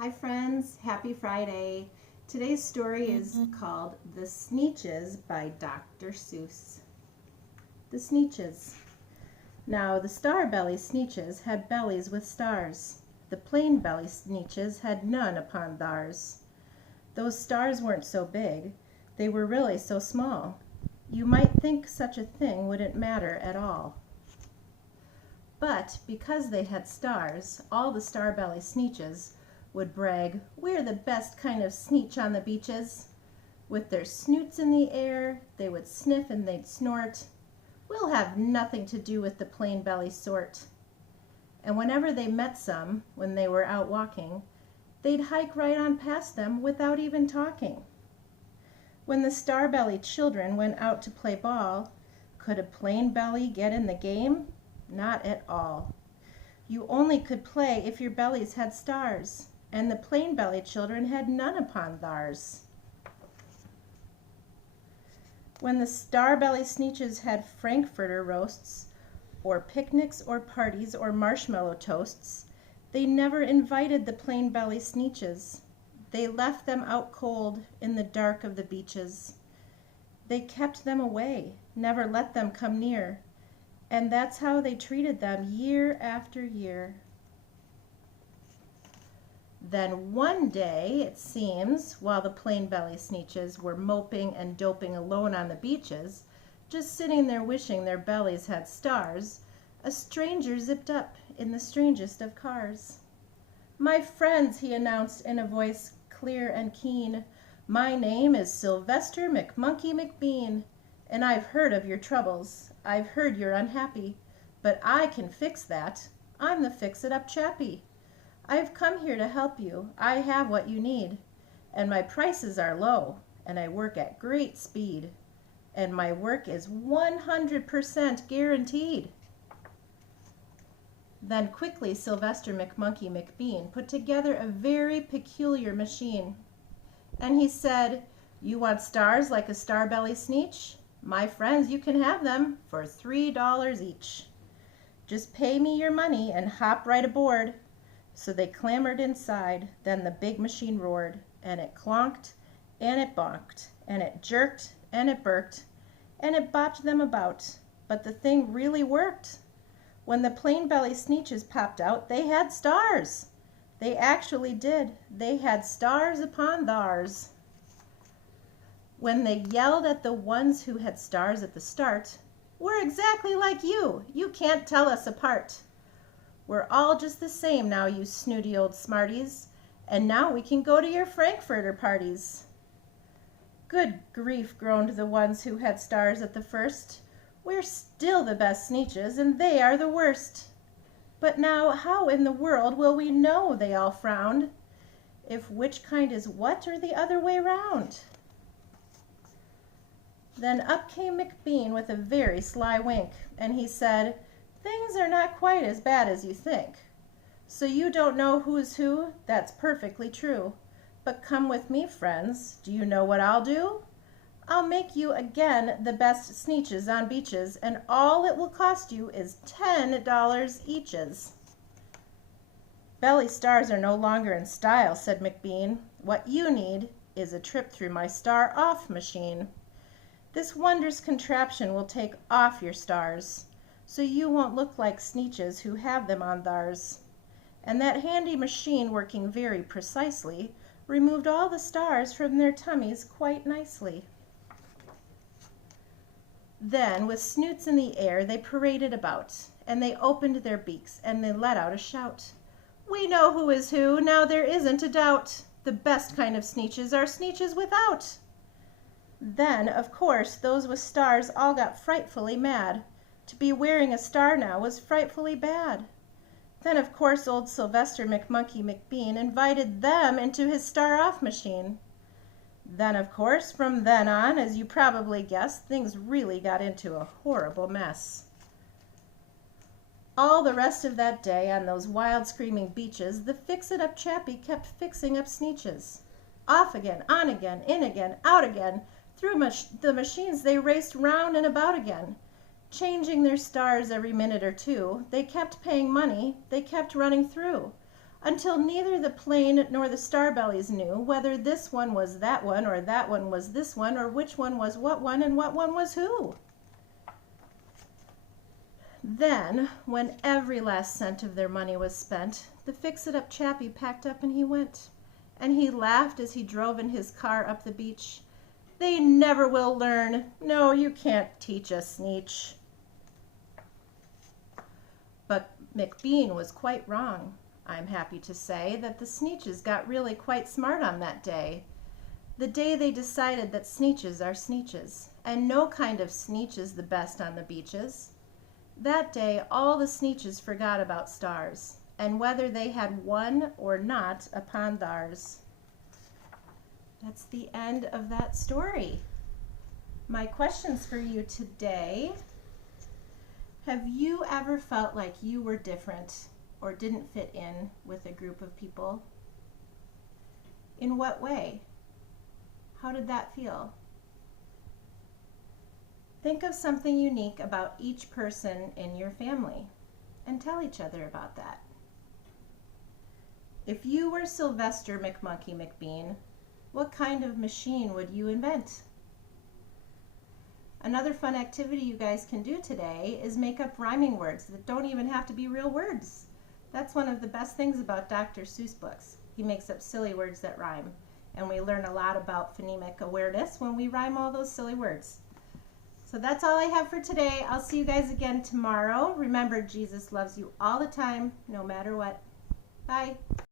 Hi friends, happy Friday. Today's story is called The Sneetches by Dr. Seuss. The Sneetches. Now the star-belly Sneetches had bellies with stars. The plain-belly Sneetches had none upon theirs. Those stars weren't so big, they were really so small. You might think such a thing wouldn't matter at all. But because they had stars, all the star-belly Sneetches would brag, "We're the best kind of Sneetch on the beaches." With their snoots in the air, they would sniff and they'd snort. "We'll have nothing to do with the plain belly sort." And whenever they met some, when they were out walking, they'd hike right on past them without even talking. When the star-belly children went out to play ball, could a plain belly get in the game? Not at all. You only could play if your bellies had stars, and the plain-belly children had none upon theirs. When the star-belly Sneetches had frankfurter roasts, or picnics or parties or marshmallow toasts, they never invited the plain-belly Sneetches. They left them out cold in the dark of the beaches. They kept them away, never let them come near, and that's how they treated them year after year. Then one day, it seems, while the plain-belly Sneetches were moping and doping alone on the beaches, just sitting there wishing their bellies had stars, a stranger zipped up in the strangest of cars. "My friends," he announced in a voice clear and keen, "my name is Sylvester McMonkey McBean, and I've heard of your troubles. I've heard you're unhappy, but I can fix that. I'm the fix-it-up chappie. I've come here to help you. I have what you need, and my prices are low, and I work at great speed, and my work is 100% guaranteed." Then quickly Sylvester McMonkey McBean put together a very peculiar machine, and he said, "You want stars like a star-belly Sneetch? My friends, you can have them for $3 each. Just pay me your money and hop right aboard." So they clambered inside. Then the big machine roared, and it clonked, and it bonked, and it jerked, and it burked, and it bopped them about. But the thing really worked. When the plain-belly Sneetches popped out, they had stars. They actually did. They had stars upon theirs. When they yelled at the ones who had stars at the start, "We're exactly like you. You can't tell us apart. We're all just the same now, you snooty old smarties, and now we can go to your frankfurter parties." "Good grief," groaned the ones who had stars at the first. "We're still the best Sneetches, and they are the worst. But now how in the world will we know," they all frowned, "if which kind is what or the other way round?" Then up came McBean with a very sly wink, and he said, "Things are not quite as bad as you think. So you don't know who's who? That's perfectly true. But come with me, friends. Do you know what I'll do? I'll make you again the best Sneetches on beaches, and all it will cost you is $10 eaches." "Belly stars are no longer in style," said McBean. "What you need is a trip through my star-off machine. This wondrous contraption will take off your stars, so you won't look like Sneetches who have them on theirs." And that handy machine, working very precisely, removed all the stars from their tummies quite nicely. Then, with snoots in the air, they paraded about, and they opened their beaks, and they let out a shout. "We know who is who, now there isn't a doubt. The best kind of Sneetches are Sneetches without." Then, of course, those with stars all got frightfully mad. To be wearing a star now was frightfully bad. Then, of course, old Sylvester McMonkey McBean invited them into his star-off machine. Then, of course, from then on, as you probably guessed, things really got into a horrible mess. All the rest of that day on those wild screaming beaches, the fix-it-up chappie kept fixing up Sneetches. Off again, on again, in again, out again, through the machines they raced round and about again, changing their stars every minute or two. They kept paying money, they kept running through. until neither the plane nor the Starbellies knew whether this one was that one or that one was this one or which one was what one and what one was who. Then, when every last cent of their money was spent, the fix-it-up chappie packed up and he went. And he laughed as he drove in his car up the beach. They never will learn. No, you can't teach a Sneetch. But McBean was quite wrong. I'm happy to say that the Sneetches got really quite smart on that day. The day they decided that Sneetches are Sneetches, and no kind of Sneetch is the best on the beaches. That day, all the Sneetches forgot about stars, and whether they had won or not upon theirs. That's the end of that story. My questions for you today: have you ever felt like you were different or didn't fit in with a group of people? In what way? How did that feel? Think of something unique about each person in your family and tell each other about that. If you were Sylvester McMonkey McBean, what kind of machine would you invent? Another fun activity you guys can do today is make up rhyming words that don't even have to be real words. That's one of the best things about Dr. Seuss books. He makes up silly words that rhyme, and we learn a lot about phonemic awareness when we rhyme all those silly words. So that's all I have for today. I'll see you guys again tomorrow. Remember, Jesus loves you all the time, no matter what. Bye.